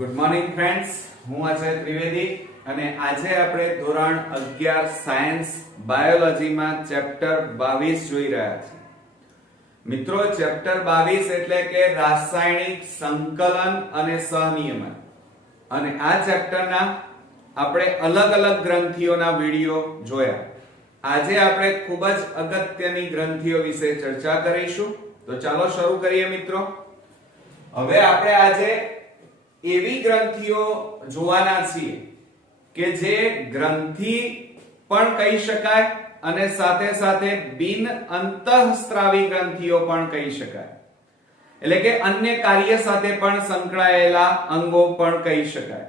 Good morning friends, હું અજય ત્રિવેદી અને આજે આપણે ધોરણ 11 સાયન્સ બાયોલોજીમાં ચેપ્ટર 22 જોઈ રહ્યા છીએ. મિત્રો, ચેપ્ટર 22 એટલે કે રાસાયણિક સંકલન અને સહનિયમન. અને આ ચેપ્ટરના આપણે અલગ અલગ ગ્રંથિઓના વિડિયો જોયા. આજે આપણે ખૂબ જ અગત્યની ગ્રંથિઓ વિશે ચર્ચા કરીશું. તો ચાલો શરૂ કરીએ મિત્રો. હવે આપણે આજે એવી ગ્રંથિઓ જોવાના છીએ કે જે ગ્રંથિ પણ કહી શકાય અને સાથે સાથે બિન અંતઃસ્ત્રાવી ગ્રંથિઓ પણ કહી શકાય. એટલે કે અન્ય કાર્ય સાથે પણ સંકળાયેલા અંગો પણ કહી શકાય.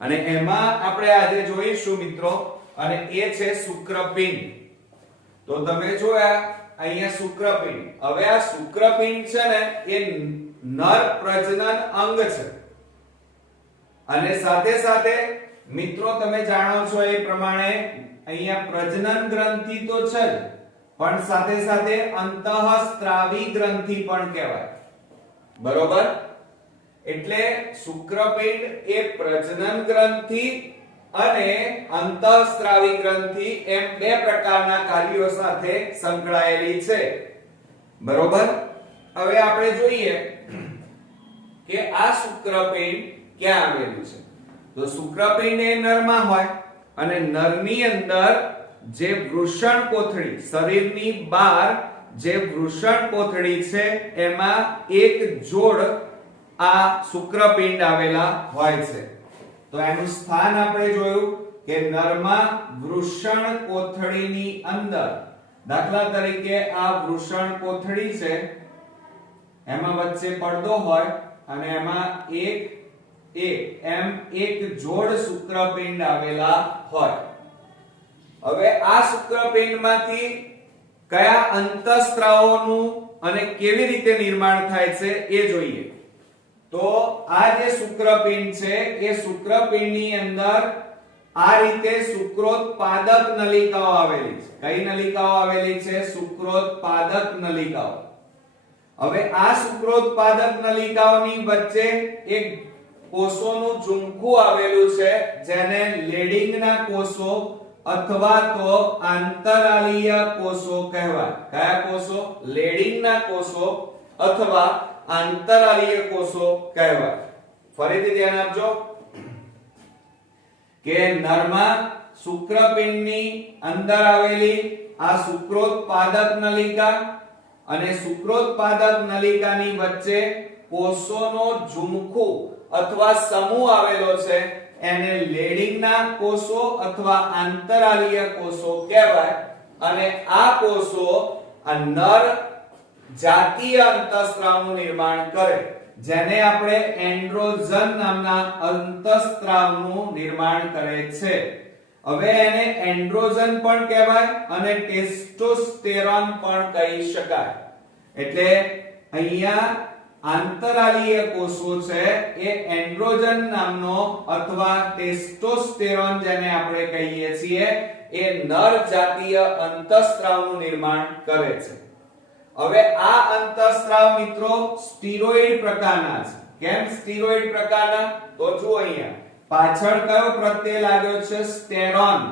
અને એમાં આપણે આજે જોઈશું મિત્રો, અને એ છે શુક્રપિંડ. તો તમે જોયા અહીંયા શુક્રપિંડ. હવે આ શુક્રપિંડ છે ને એ નર પ્રજનન અંગ છે. અને સાથે સાથે મિત્રો તમે જાણો છો એ પ્રમાણે અહીંયા પ્રજનન ગ્રંથિ તો છે જ, પણ સાથે સાથે અંતઃસ્ત્રાવી ગ્રંથિ પણ કહેવાય. બરોબર? એટલે શુક્રપિંડ એ પ્રજનન ગ્રંથિ અને અંતઃસ્ત્રાવી ગ્રંથિ એમ બે પ્રકારના કાર્યો સાથે સંકળાયેલી છે. બરોબર? હવે આપણે જોઈએ કે આ શુક્રપિંડ ક્યાં આવેલું છે. તો શુક્રપિંડ એ નરમાં હોય અને નરની અંદર જે વૃષણ કોથળી, શરીરની બહાર જે વૃષણ કોથળી છે એમાં એક જોડ આ શુક્રપિંડ આવેલા હોય છે. તો એનું સ્થાન આપણે જોયું કે નરમાં વૃષણ કોથળીની અંદર, દાખલા તરીકે આ વૃષણ કોથળી છે, એમાં વચ્ચે પડદો હોય અને એમાં એક જોડ શુક્રપિંડ આવેલા હોય. હવે આ શુક્રપિંડમાંથી કયા અંતઃસ્ત્રાવોનું અને કેવી રીતે નિર્માણ થાય છે એ જોઈએ. તો આ જે શુક્રપિંડ છે એ શુક્રપિંડની અંદર આ રીતે શુક્રોત્પાદક નલિકાઓ આવેલી છે. કઈ નલિકાઓ આવેલી છે? શુક્રોત્પાદક નલિકાઓ. હવે આ શુક્રોત્પાદક નલિકાઓની વચ્ચે એક કોષોનું ઝુમખું આવેલું છે, જેને લેડિંગના કોષો અથવા તો આંતરાલીય કોષો કહેવાય. કયા કોષો? લેડિંગના કોષો અથવા આંતરાલીય કોષો કહેવાય. ફરીથી ધ્યાન આપજો કે નરમાં શુક્રપિંડની અંદર આવેલી આ શુક્રોત્પાદક નલિકા અને શુક્રોત્પાદક નલિકાની વચ્ચે કોષોનો ઝુમખું અથવા સમૂહ આવેલો છે, એને લેડિંગના કોષો અથવા આંતરાલીય કોષો કહેવાય. અને આ કોષો આ નર જાતીય અંતઃસ્ત્રાવનું નિર્માણ કરે, જેને આપણે એન્ડ્રોજન નામના અંતઃસ્ત્રાવનું નિર્માણ કરે છે. હવે એને એન્ડ્રોજન પણ કહેવાય અને ટેસ્ટોસ્ટેરોન પણ કહી શકાય. એટલે અહીંયા આંતરાલીય કોષો છે એ એન્ડ્રોજન નામનો અથવા ટેસ્ટોસ્ટેરોન જેને આપણે કહીએ છીએ એ નર જાતીય અંતઃસ્ત્રાવનું નિર્માણ કરે છે. હવે આ અંતઃસ્ત્રાવ મિત્રો સ્ટીરોઇડ પ્રકારના છે. કેમ સ્ટીરોઇડ પ્રકારના? તો જુઓ અહીંયા પાછળ કયો પ્રત્યય લાગ્યો છે? સ્ટેરોન.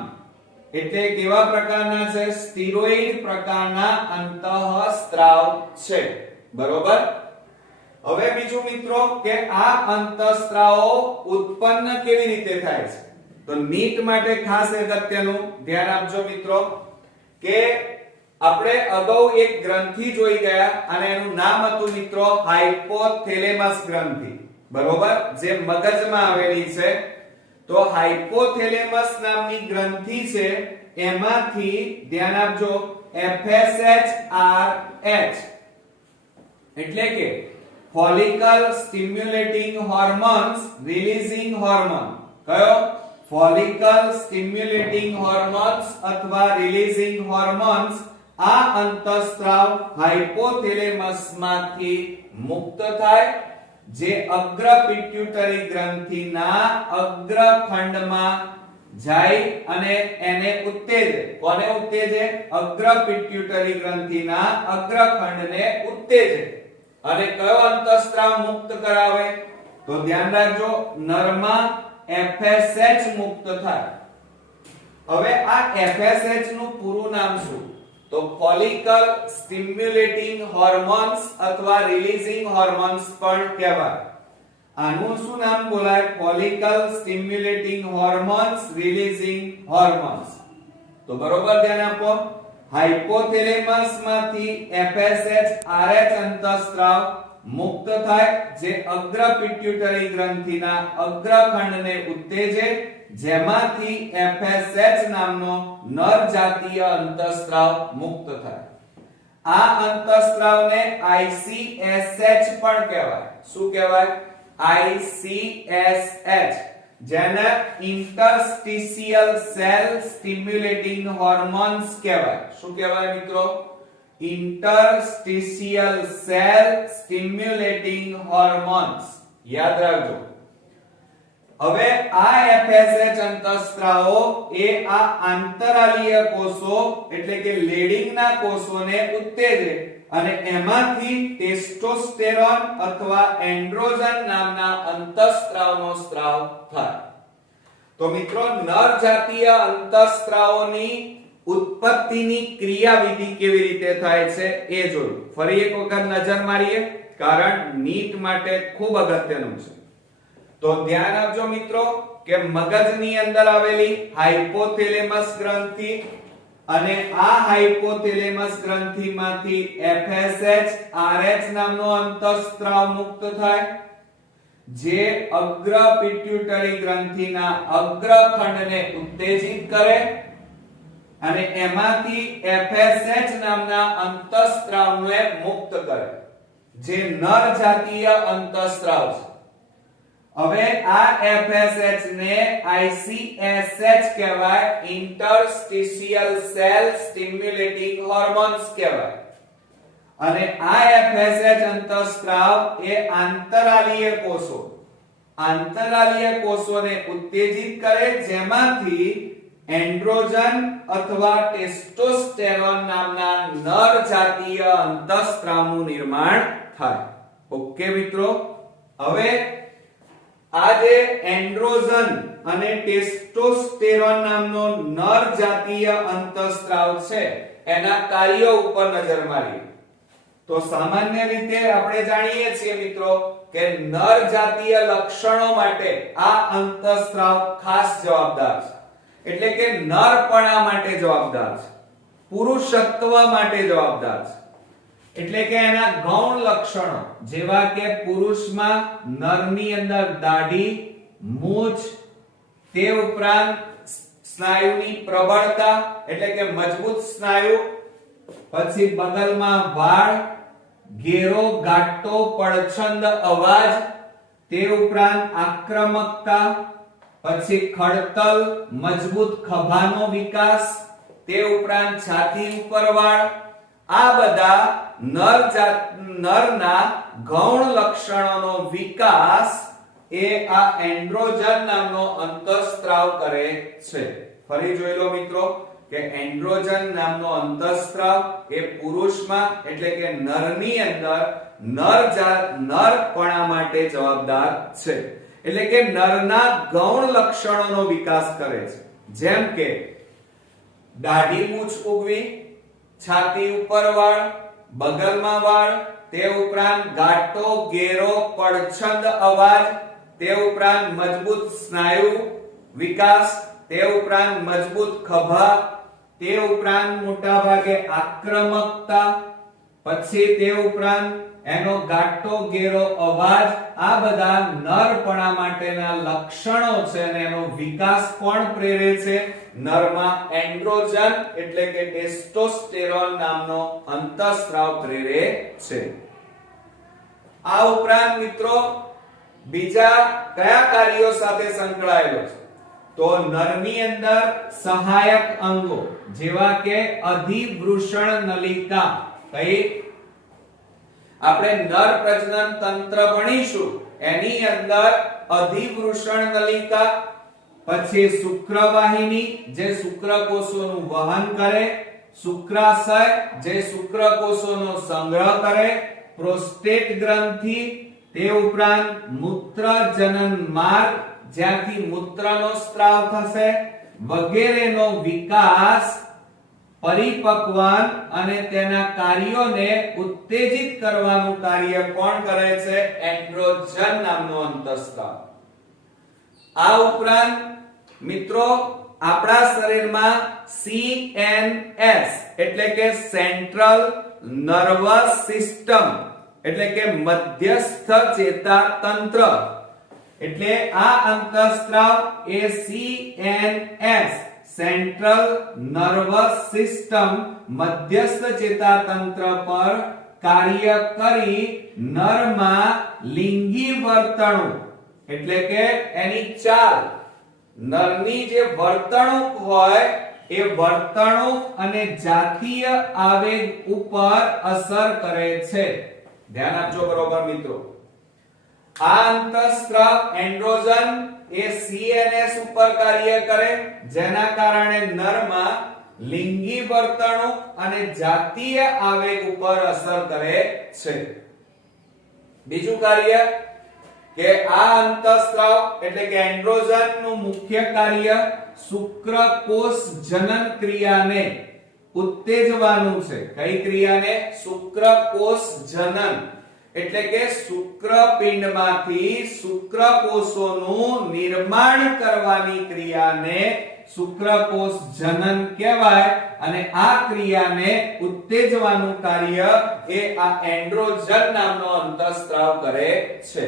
એટલે કેવા પ્રકારના છે? સ્ટીરોઇડ પ્રકારના અંતઃસ્ત્રાવ છે. બરોબર? હવે બીજું મિત્રો કે આ અંતઃસ્ત્રાવો ઉત્પન્ન કેવી રીતે થાય છે? તો નીટ માટે ખાસ અગત્યનું ધ્યાન આપજો મિત્રો કે આપણે અગાઉ એક ગ્રંથિ જોઈ ગયા અને એનું નામ હતું મિત્રો હાઇપોથેલેમસ ગ્રંથિ. બરોબર? જે મગજમાં આવેલી છે. તો હાઇપોથેલેમસ નામની ગ્રંથિ છે, એમાંથી ધ્યાન આપજો FSHRH એટલે કે follicle stimulating hormones releasing hormone. કયો? ફોલિકલ સ્ટિમ્યુલેટિંગ હોર્મોન્સ અથવા રિલીઝિંગ હોર્મોન્સ આ અંતઃસ્ત્રાવ હાઇપોથેલેમસમાંથી મુક્ત થાય, જે અગ્ર પિટ્યુટરી ગ્રંથિના અગ્રખંડમાં જાય અને એને ઉત્તેજે. કોને ઉત્તેજે? અગ્ર પિટ્યુટરી ગ્રંથિના અગ્રખંડને ઉત્તેજે. અને કયો અંતઃસ્ત્રાવ મુક્ત કરાવે? તો ધ્યાન રાખજો નરમાં FSH મુક્ત થાય. હવે આ FSH નું પૂરું નામ શું? તો ફોલિકલ સ્ટિમ્યુલેટિંગ હોર્મોન્સ અથવા રિલીઝિંગ હોર્મોન્સ પણ કહેવાય. આનું શું નામ બોલાય? Follicle stimulating hormones releasing hormones. તો બરોબર ધ્યાન આપો. હાઇપોથેલેમસ માંથી FSH RH અંતઃસ્ત્રાવ મુક્ત થાય જે અગ્ર પિટ્યુટરી ગ્રંથિના અગ્રખંડને ઉત્તેજે, જેમાંથી FSH નામનો નર જાતીય અંતઃસ્ત્રાવ મુક્ત થાય. આ અંતઃસ્ત્રાવને ICSH પણ કહેવાય. શું કહેવાય? ICSH, જેને ઇન્ટરસ્ટિશિયલ સેલ સ્ટિમ્યુલેટિંગ હોર્મોન્સ કહેવાય. શું કહેવાય મિત્રો? Interstitial cell stimulating hormones. યાદ રાખજો. હવે આ FSH અંતઃસ્ત્રાવો એ આ આંતરાલીય કોષો એટલે કે લેડિંગના કોષોને ઉત્તેજે અને એમાંથી ટેસ્ટોસ્ટેરોન અથવા એન્ડ્રોજન નામના અંતઃસ્ત્રાવનો સ્ત્રાવ થાય. તો મિત્રો નર જાતીય અંતઃસ્ત્રાવોની ઉત્પત્તિની ક્રિયાવિધિ કેવી રીતે થાય છે એ જોયું. ફરી એક વખત નજર મારીએ, કારણ નીટ માટે ખૂબ અગત્યનું છે. તો ધ્યાન આપજો મિત્રો કે મગજની અંદર આવેલી હાઇપોથેલેમસ ગ્રંથિ અને આ હાઇપોથેલેમસ ગ્રંથિમાંથી FSH RH નામનો અંતઃસ્ત્રાવ મુક્ત થાય જે અગ્ર પિટ્યુટરી ગ્રંથિના અગ્રખંડને ઉત્તેજિત કરે અને એમાંથી FSH નામના અંતઃસ્ત્રાવને મુક્ત કરે જે નર જાતીય અંતઃસ્ત્રાવ છે. હવે આ FSH ને ICSH કહેવાય, ઇન્ટરસ્ટિશિયલ સેલ સ્ટિમ્યુલેટિંગ હોર્મોન્સ કહેવાય. અને આ FSH અંતઃસ્ત્રાવ એ આંતરાલીય કોષોને ઉત્તેજિત કરે જેમાંથી એન્ડ્રોજન અથવા ટેસ્ટોસ્ટેરોન નામના નર જાતીય અંતઃસ્ત્રાવનું નિર્માણ થાય. ઓકે મિત્રો. હવે આ જે એન્ડ્રોજન અને ટેસ્ટોસ્ટેરોન નામનો નર જાતીય અંતઃસ્ત્રાવ છે એના કાર્યો ઉપર નજર મારીએ તો સામાન્ય રીતે આપણે જાણીએ છીએ મિત્રો કે નર જાતીય લક્ષણો માટે આ અંતઃસ્ત્રાવ ખાસ જવાબદાર છે. એટલે કે નરપણા માટે જવાબદાર છે, પુરુષત્વ માટે જવાબદાર છે. એટલે કે એના ગૌણ લક્ષણો જેવા કે પુરુષમાં નરની અંદર દાઢી, મૂછ, તે ઉપરાંત સ્નાયુની પ્રબળતા એટલે કે મજબૂત સ્નાયુ, પછી બગલમાં વાળ, ઘેરો ગાઢો પડછંદ અવાજ, તે ઉપરાંત આક્રમકતા, પછી ખડતલ, મજબૂત ખભાનો વિકાસ, તે ઉપરાંત છાતી ઉપર વાળ, આ બધા નરના ગૌણ લક્ષણોનો વિકાસ એ આ એન્ડ્રોજન નામનો અંતઃસ્ત્રાવ કરે છે. ફરી જોઈ લો મિત્રો કે એન્ડ્રોજન નામનો અંતઃસ્ત્રાવ એ પુરુષમાં એટલે કે નરની અંદર નરપણા માટે જવાબદાર છે. એટલે કે નરના ગૌણ લક્ષણોનો વિકાસ કરે છે, જેમ કે દાઢી મૂછ ઉગવી, છાતી ઉપર વાળ, બગલમાં વાળ, તે ઉપરાંત ગાઢો ઘેરો પડછંદ અવાજ, તે ઉપરાંત મજબૂત સ્નાયુ વિકાસ, તે ઉપરાંત મજબૂત ખભા, તે ઉપરાંત મોટા ભાગે આક્રમકતા, પછી તે ઉપરાંત એનો ગાઢો ઘેરો અવાજ, આ બધા નરપણા માટેના લક્ષણો છે અને એનો વિકાસ કોણ પ્રેરે છે? નરમાં એન્ડ્રોજન એટલે કે ટેસ્ટોસ્ટેરોન નામનો અંતઃસ્ત્રાવ પ્રેરે છે. આ ઉપરાંત મિત્રો બીજા કયા કાર્યો સાથે સંકળાયેલો છે? તો નરની અંદર સહાયક અંગો જેવા કે અધિવૃષણ નલિકા, કઈ આપણે નર પ્રજનન તંત્ર ભણીશું એની અંદર અધિવૃષણ નલિકા, પછી શુક્રવાહિની જે શુક્રકોષોનું વહન કરે, શુક્રાશય જે શુક્રકોષોનો સંગ્રહ કરે, પ્રોસ્ટેટ ગ્રંથિ, તે ઉપરાંત મૂત્ર જનન માર્ગ જ્યાંથી મૂત્રનો સ્ત્રાવ થશે વગેરેનો વિકાસ પરિપક્વન અને તેના કાર્યોને ઉત્તેજિત કરવાનું કાર્ય કોણ કરે છે? એન્ડ્રોજન નામનો અંતઃસ્ત્રાવ. આ ઉપરાંત મિત્રો આપણા શરીરમાં CNS એટલે કે સેન્ટ્રલ નર્વસ સિસ્ટમ એટલે કે મધ્યસ્થ ચેતા તંત્ર એટલે આ અંતઃસ્ત્રાવ એ CNS સેન્ટ્રલ નર્વસ સિસ્ટમ મધ્યસ્થ ચેતા તંત્ર પર કાર્ય કરી નરમાં લિંગી વર્તણૂક એટલે કે એની ચાલ નરની જે વર્તણૂક હોય એ વર્તણૂક અને જાતીય આવેગ ઉપર અસર કરે છે. ધ્યાન આપજો બરોબર મિત્રો. આ અંતઃસ્ત્રાવ એન્ડ્રોજન એ CNS ઉપર કાર્ય કરે જેના કારણે નરમાં લિંગી વર્તણૂક અને જાતીય આવેગ ઉપર અસર કરે છે. બીજું કાર્ય કે આ અંતઃસ્ત્રાવ એટલે કે એન્ડ્રોજન નું મુખ્ય કાર્ય શુક્રકોષ જનન ક્રિયાને ઉત્તેજવાનું છે. કઈ ક્રિયાને? શુક્રકોષ જનન એટલે કે શુક્રપિંડમાંથી શુક્રકોષોનું નિર્માણ કરવાની ક્રિયાને શુક્રકોષ જનન કહેવાય અને આ ક્રિયાને ઉત્તેજવાનું કાર્ય એ આ એન્ડ્રોજન નામનો અંતઃસ્ત્રાવ કરે છે.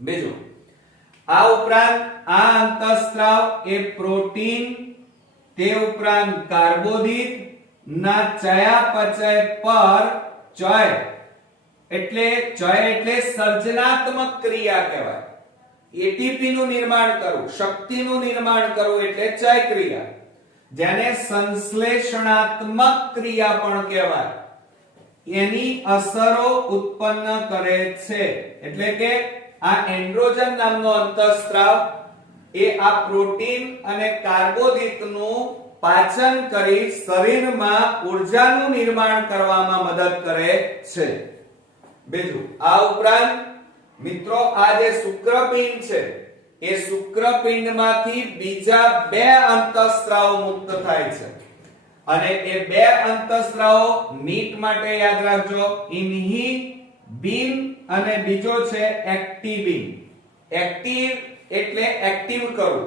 બીજું, આ ઉપરાંત આ અંતઃસ્ત્રાવ એ પ્રોટીન તે ઉપરાંત કાર્બોદિત ના ચયાપચય પર ચય એટલે સર્જનાત્મક ક્રિયા કહેવાય. એટીપી નું નિર્માણ કરવું, શક્તિનું નિર્માણ કરવું એટલે ચય ક્રિયા, જેને સંશ્લેષણાત્મક ક્રિયા પણ કહેવાય. એની અસરો ઉત્પન્ન કરે છે. એટલે કે આ એન્ડ્રોજન નામનો અંતઃસ્ત્રાવ એ આ પ્રોટીન અને કાર્બોદિતનું પાચન કરી શરીરમાં ઊર્જાનું નિર્માણ કરવામાં મદદ કરે છે. બીજું, આ ઉપરાંત મિત્રો આ જે શુક્રપિંડ છે એ શુક્રપિંડમાંથી બીજા બે અંતઃસ્ત્રાવો મુક્ત થાય છે અને એ બે અંતઃસ્ત્રાવો નીટ માટે યાદ રાખજો, ઇન્હિબિન અને બીજો છે એક્ટિબિન. એક્ટિવ એટલે એક્ટિવ કરવું,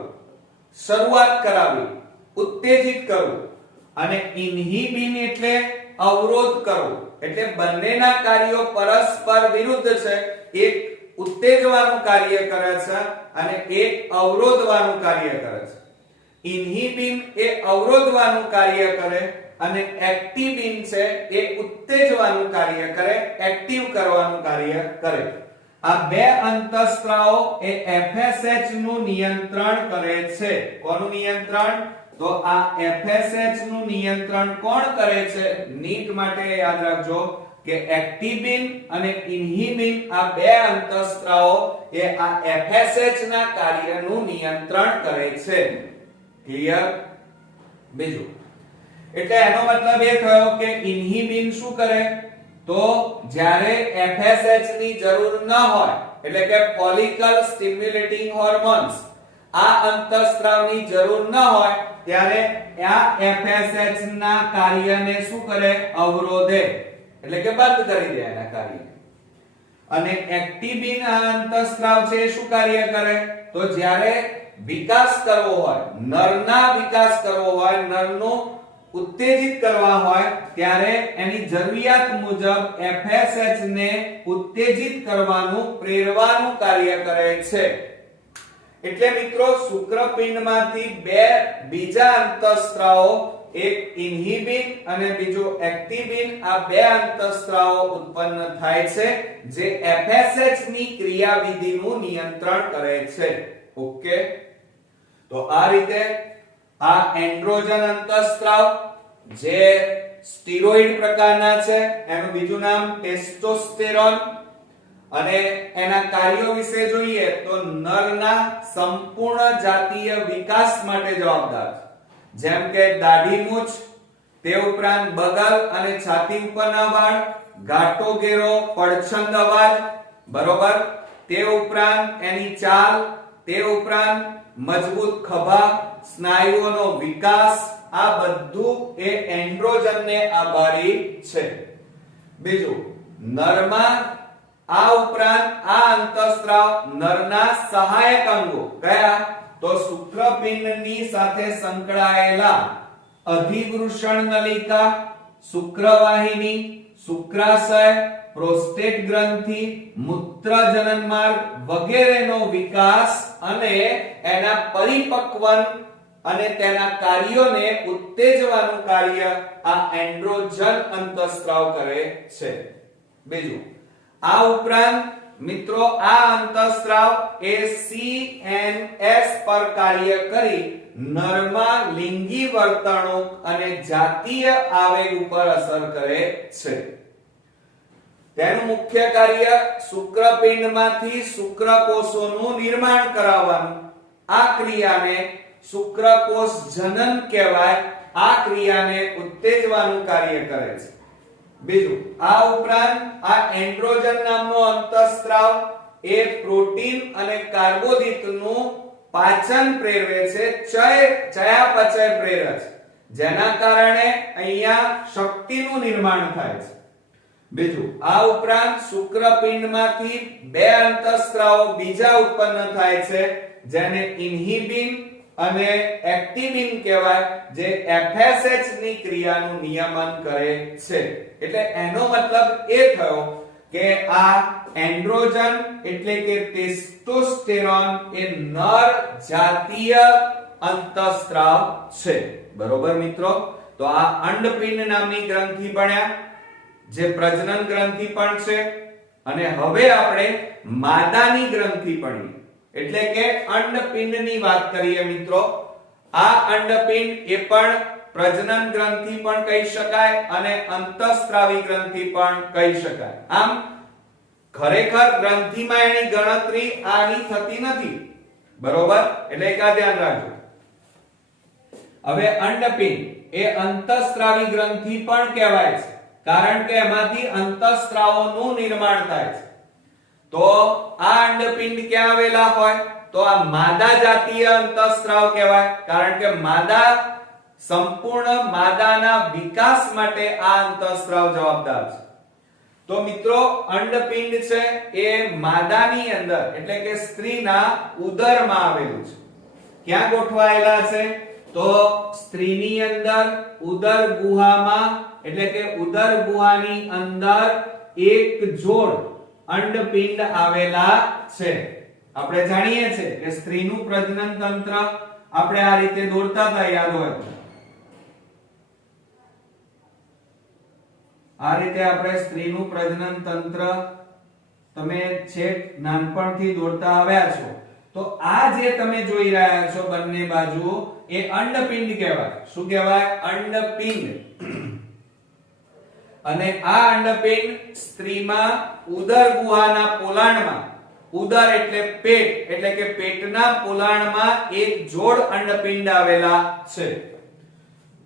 શરૂઆત કરાવવી, ઉત્તેજિત કરવું અને ઇન્હિબિન એટલે અવરોધ કરવો. એટલે બંનેના કાર્યો પરસ્પર વિરુદ્ધ છે. એક ઉત્તેજવાનું કાર્ય કરે છે અને એક અવરોધવાનું કાર્ય કરે છે. ઇન્હિબિન એ અવરોધવાનું કાર્ય કરે અને એક્ટિબિન છે એ ઉત્તેજવાનું કાર્ય કરે, એક્ટિવ કરવાનું કાર્ય કરે. આ બે અંતઃસ્ત્રાવો એ FSH નું નિયંત્રણ કરે છે. કોનું નિયંત્રણ? તો આ FSH નું નિયંત્રણ કોણ કરે છે? નીટ માટે યાદ રાખજો કે એક્ટિબિન અને ઇન્હિબિન આ બે અંતઃસ્ત્રાવો એ આ FSH ના કાર્યનું નિયંત્રણ કરે છે. ક્લિયર? બીજું, એટલે એનો મતલબ એ થયો કે ઇન્હિબિન શું કરે? તો જ્યારે FSH ની જરૂર ન હોય એટલે કે ફોલિકલ સ્ટિમ્યુલેટિંગ હોર્મોન્સ આ અંતઃસ્ત્રાવની જરૂર ન હોય ત્યારે આ FSH ના કાર્યને શું કરે? અવરોધે એટલે કે બંધ કરી દે એના કાર્યને. અને એક્ટિબિન આ અંતઃસ્ત્રાવ છે શું કાર્ય કરે? તો જ્યારે વિકાસ કરવો હોય, નરના વિકાસ કરવો હોય, નરનું ઉત્તેજિત કરવા હોય ત્યારે એની જરૂરિયાત મુજબ FSH ને ઉત્તેજિત કરવાનું, પ્રેરવાનું કાર્ય કરે છે. એટલે મિત્રો શુક્રપિંડમાંથી બે બીજા અંતઃસ્ત્રાવો, એક ઇન્હિબિન અને બીજો એક્ટિબિન, આ બે અંતઃસ્ત્રાવો ઉત્પન્ન થાય છે જે FSH ની ક્રિયાવિધિનું નિયંત્રણ કરે છે. ઓકે, તો આ રીતે આ એન્ડ્રોજન અંતઃસ્ત્રાવ જે સ્ટીરોઇડ પ્રકારના છે, એનું બીજું નામ ટેસ્ટોસ્ટેરોન, અને એના કાર્યો વિશે જોઈએ તો નરના સંપૂર્ણ જાતીય વિકાસ માટે જવાબદાર છે. જેમ કે દાઢી મૂછ, તે ઉપરાંત બગલ અને છાતી ઉપરના વાળ, ઘાટો ઘેરો પડછંદ અવાજ, બરોબર, તે ઉપરાંત એની ચાલ, તે ઉપરાંત મજબૂત ખભા, સ્નાયુઓનો વિકાસ, આ બધું એ એન્ડ્રોજનને આભારી છે. બીજું, નરમાં આ ઉપરાંત આ અંતઃસ્ત્રાવ નરના સહાયક અંગો કયા? તો શુક્રપિંડની સાથે સંકળાયેલા અધિવૃષણ નલિકા, શુક્રવાહિની, શુક્રાશય, પ્રોસ્ટેટ ગ્રંથિ, મૂત્રજનન માર્ગ વગેરેનો વિકાસ અને એના પરિપક્વન અને તેના કાર્યોને ઉત્તેજવાનું કાર્ય આ એન્ડ્રોજન અંતઃસ્ત્રાવ કરે છે. બીજું, આ ઉપરાંત મિત્રો આ અંતઃસ્ત્રાવ એ CNS પર કાર્ય કરી નરમાં લિંગી વર્તણૂક અને જાતીય આવેગ ઉપર અસર કરે છે. તેનું મુખ્ય કાર્ય શુક્રપિંડમાંથી શુક્રકોષોનું નિર્માણ કરાવવાનું. આ ક્રિયાને શુક્રકોષ જનન કહેવાય. આ ક્રિયાને ઉત્તેજવાનું કાર્ય કરે છે. બીજું, આ ઉપરાંત આ એન્ડ્રોજન નામનો અંતઃસ્ત્રાવ એ પ્રોટીન અને કાર્બોદિતનું પાચન પ્રેરવે છે, ચયાપચય પ્રેરક છે, જેના કારણે અહીંયા શક્તિનું નિર્માણ થાય છે. બીજું, આ ઉપરાંત શુક્રપિંડમાંથી બે અંતઃસ્ત્રાવો બીજા ઉત્પન્ન થાય છે, જેને ઇન્હિબિન અને એક્ટિનિન કહેવાય, જે FSH ની ક્રિયાનું નિયમન કરે છે. એટલે એનો મતલબ એ થયો કે આ એન્ડ્રોજન એટલે કે ટેસ્ટોસ્ટેરોન એ નર જાતીય અંતઃસ્ત્રાવ છે. બરોબર મિત્રો? તો આ અંડપિંડ નામની ગ્રંથિ ભણ્યા, જે પ્રજનન ગ્રંથિ પણ છે. અને હવે આપણે માદાની ગ્રંથિ ભણીએ, એટલે કે અંડપિંડની વાત કરીએ મિત્રો. આ અંડપિંડ એ પણ પ્રજનન ગ્રંથિ પણ કહી શકાય અને અંતઃસ્ત્રાવી ગ્રંથિ પણ કહી શકાય. આમ ખરેખર ગ્રંથિમાં એની ગણતરી આની થતી નથી. બરોબર? એટલે એક આ ધ્યાન રાખજો. હવે અંડપિંડ એ અંતઃસ્ત્રાવી ગ્રંથિ પણ કહેવાય છે, કારણ કે એમાંથી અંતઃસ્ત્રાવોનું નિર્માણ થાય છે. તો આ અંડપિંડ ક્યાં આવેલા હોય? તો આ માદા જાતીય અંતઃસ્ત્રાવ કહેવાય, કારણ કે માદા સંપૂર્ણ માદાના વિકાસ માટે આ અંતઃસ્ત્રાવ જવાબદાર છે. તો મિત્રો અંડપિંડ છે એ માદાની અંદર એટલે કે સ્ત્રીના ઉદરમાં આવેલું છે. ક્યાં ગોઠવાયેલા છે? તો સ્ત્રીની અંદર ઉદર ગુહામાં, એટલે કે ઉદર ગુહાની અંદર એક જોડ અંડપિંડ આવેલા છે. આપણે જાણીએ છીએ કે સ્ત્રીનું પ્રજનન તંત્ર આપણે આ રીતે દોરતા હતા, યાદ હોય તો. આ રીતે આપણે સ્ત્રીનું પ્રજનન તંત્ર તમે છેક નાનપણથી દોરતા આવ્યા છો. તો આ જે તમે જોઈ રહ્યા છો બંને બાજુ, એ અંડપિંડ કહેવાય. શું કહેવાય? અંડપિંડ. અને આ અંડપિંડ સ્ત્રીમાં ઉદર ગુહાના પોલાણમાં, ઉદર એટલે પેટ, એટલે કે પેટના પોલાણમાં એક જોડ અંડપિંડ આવેલા છે.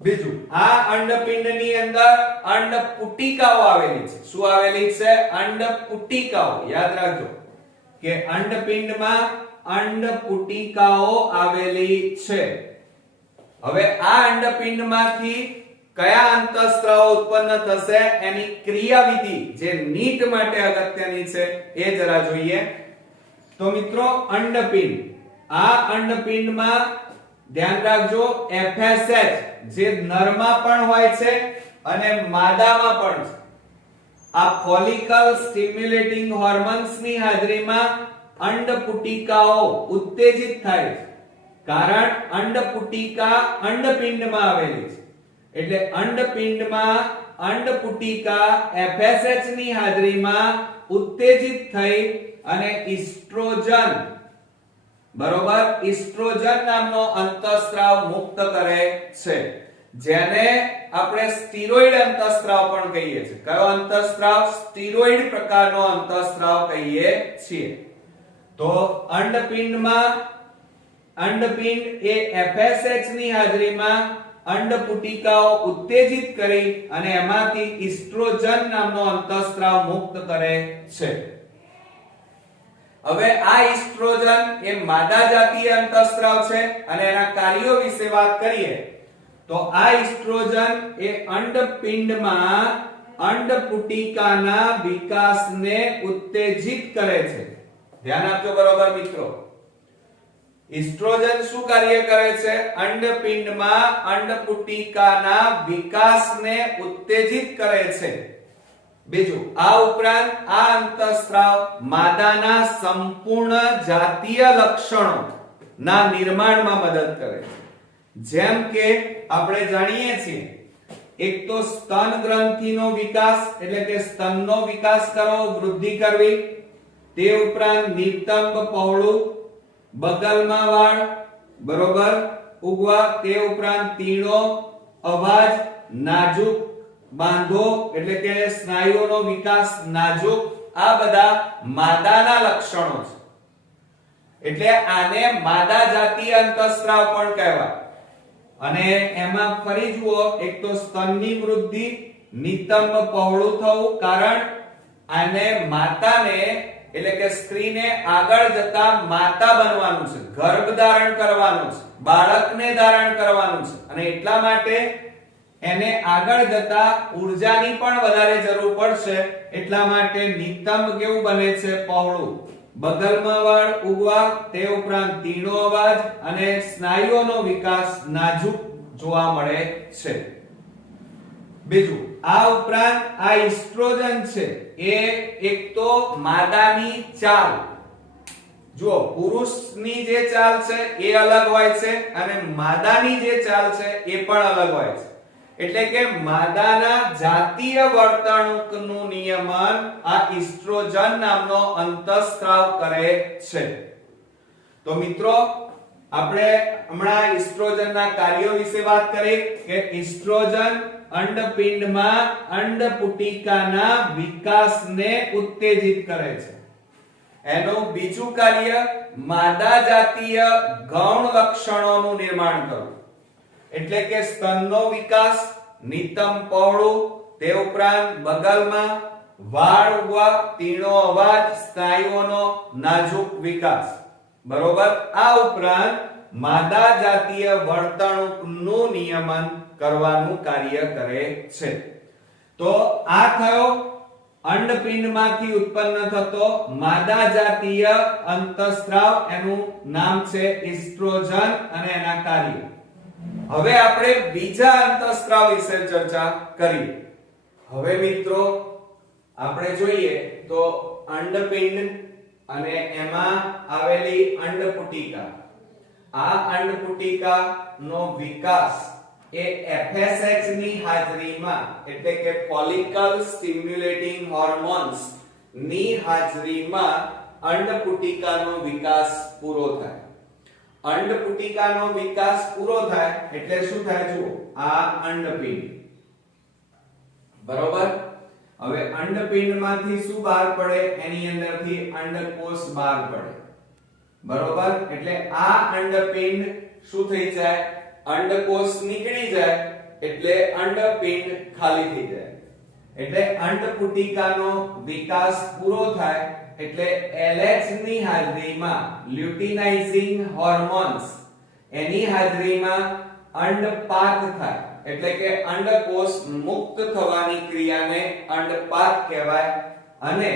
બીજું, આ અંડપિંડની અંદર અંડપુટિકાઓ આવેલી છે. શું આવેલી છે? અંડપુટિકાઓ. યાદ રાખજો કે અંડપિંડમાં અંડપુટિકાઓ આવેલી છે. હવે આ અંડપિંડમાંથી કયા અંતઃસ્ત્રાવો ઉત્પન્ન થશે એની ક્રિયાવિધિ જે નીટ માટે અગત્યની છે એ જરા જોઈએ. તો મિત્રો અંડપિંડ, આ અંડપિંડમાં ધ્યાન રાખજો FSH જે નરમાં પણ હોય છે અને માદામાં પણ છે. આ ફોલિકલ સ્ટિમ્યુલેટિંગ હોર્મોન્સ ની હાજરીમાં અંડપુટિકાઓ ઉત્તેજિત થાય છે, કારણ અંડપુટિકા અંડપિંડમાં આવેલી છે. એટલે અંડપિંડમાં અંડપુટિકા FSH ની હાજરીમાં ઉત્તેજિત થઈ અને ઈસ્ટ્રોજન, બરોબર, ઈસ્ટ્રોજન નામનો અંતઃસ્ત્રાવ મુક્ત કરે છે, જેને આપણે સ્ટીરોઇડ અંતઃસ્ત્રાવ પણ કહીએ છીએ. કયો અંતઃસ્ત્રાવ? સ્ટીરોઇડ પ્રકારનો અંતઃસ્ત્રાવ કહીએ છીએ. તો અંડપિંડ એ FSH ની હાજરીમાં અંડપુટિકાઓ ઉત્તેજિત કરી અને એમાંથી ઈસ્ટ્રોજન નામનો અંતઃસ્ત્રાવ મુક્ત કરે છે. હવે આ ઈસ્ટ્રોજન એ માદા જાતીય અંતઃસ્ત્રાવ છે અને એના કાર્યો વિશે વાત કરીએ તો આ ઈસ્ટ્રોજન એ અંડપિંડમાં અંડપુટિકાના વિકાસને ઉત્તેજિત કરે છે. ધ્યાન આપજો બરોબર મિત્રો. ઈસ્ટ્રોજન શું કાર્ય કરે છે? અંડપિંડમાં અંડપુટિકાના વિકાસને ઉત્તેજિત કરે છે. બીજું, આ ઉપરાંત આ અંતઃસ્ત્રાવ માદાના સંપૂર્ણ જાતીય લક્ષણો ના નિર્માણમાં મદદ કરે છે. જેમ કે આપણે જાણીએ છીએ એક તો સ્તન ગ્રંથિનો વિકાસ એટલે કે સ્તનનો વિકાસ કરવો, વૃદ્ધિ કરવી, તે ઉપરાંત નિતંબ પહોળું, બગલમાં વાળ બરોબર ઉગવા, તે ઉપરાંત તીણો, અવાજ, નાજુક બાંધો એટલે કે સ્નાયુઓનો વિકાસ નાજુક, આ બધા માદાના લક્ષણો છે. એટલે આને માદા જાતીય અંતઃસ્ત્રાવ પણ કહેવાય. અને એમાં ફરી જુઓ, એક તો સ્તનની વૃદ્ધિ, નિતંબ પહોળું થવું, કારણ આને માતાને એટલે કે સ્ત્રીને આગળ જતા માતા બનવાનું છે, ગર્ભ ધારણ કરવાનું છે, બાળકને ધારણ કરવાનું છે અને એટલા માટે એને આગળ જતા ઊર્જાની પણ વધારે જરૂર પડશે. એટલા માટે નિતંબ કેવું બને છે? પહોળું, બગલમાં વાળ ઉગવા, તે ઉપરાંત તીણો અવાજ અને સ્નાયુઓનો વિકાસ નાજુક જોવા મળે છે. બીજું, આ ઉપરાંત આ ઈસ્ટ્રોજન છે એ એક તો માદાની ચાલ, જો પુરુષની જે ચાલ છે એ અલગ હોય છે અને માદાની જે ચાલ છે એ પણ અલગ હોય છે. એટલે કે માદાના જાતીય વર્તણૂકનું નિયમન આ ઈસ્ટ્રોજન નામનો અંતઃસ્ત્રાવ કરે છે. તો મિત્રો, આપણે હમણાં ઈસ્ટ્રોજનના કાર્યો વિશે વાત કરી કે ઈસ્ટ્રોજન અંડપિંડમાં અંડપુટિકાના વિકાસને ઉત્તેજિત કરે છે. એનું બીજું કાર્ય માદા જાતીય ગૌણ લક્ષણોનું નિર્માણ કરવું, એટલે કે સ્તનનો વિકાસ, નિતંબ પહોળું, તે ઉપરાંત બગલમાં વાળ ઉગવા, તીણો અવાજ, સ્નાયુઓનો નાજુક વિકાસ બરોબર. આ ઉપરાંત માદા જાતીય વર્તણૂકનું નિયમન કરવાનું કાર્ય કરે છે. તો આ થયો અંડપિંડમાંથી ઉત્પન્ન થતો માદા જાતીય અંતઃસ્ત્રાવ, એનું નામ છે ઈસ્ટ્રોજન અને એના કાર્ય. હવે આપણે બીજા અંતઃસ્ત્રાવ વિશે ચર્ચા કરીએ. હવે મિત્રો આપણે જોઈએ તો અંડપિંડ અને એમાં આવેલી અંડપુટિકા, આ અંડપુટિકાનો વિકાસ એ FSH ની હાજરીમાં એટલે કે ફોલિકલ સ્ટિમ્યુલેટિંગ હોર્મોન્સ ની હાજરીમાં અંડપુટિકાનો વિકાસ પૂરો થાય. અંડપુટિકાનો વિકાસ પૂરો થાય એટલે શું થાય? જુઓ, આ અંડપિંડ બરોબર. હવે અંડપિંડમાંથી શું બહાર પડે? એની અંદરથી અંડકોષ બહાર પડે બરોબર. એટલે આ અંડપિંડ શું થઈ જાય? અંડકોષ નીકળી જાય એટલે અંડપિંડ ખાલી થઈ જાય. એટલે અંડપુટિકાનો વિકાસ પૂરો થાય એટલે LH ની હાજરીમાં લ્યુટિનાઇઝિંગ હોર્મોન્સ એની હાજરીમાં અંડપાત થાય. એટલે કે અંડકોષ મુક્ત થવાની ક્રિયાને અંડપાત કહેવાય. અને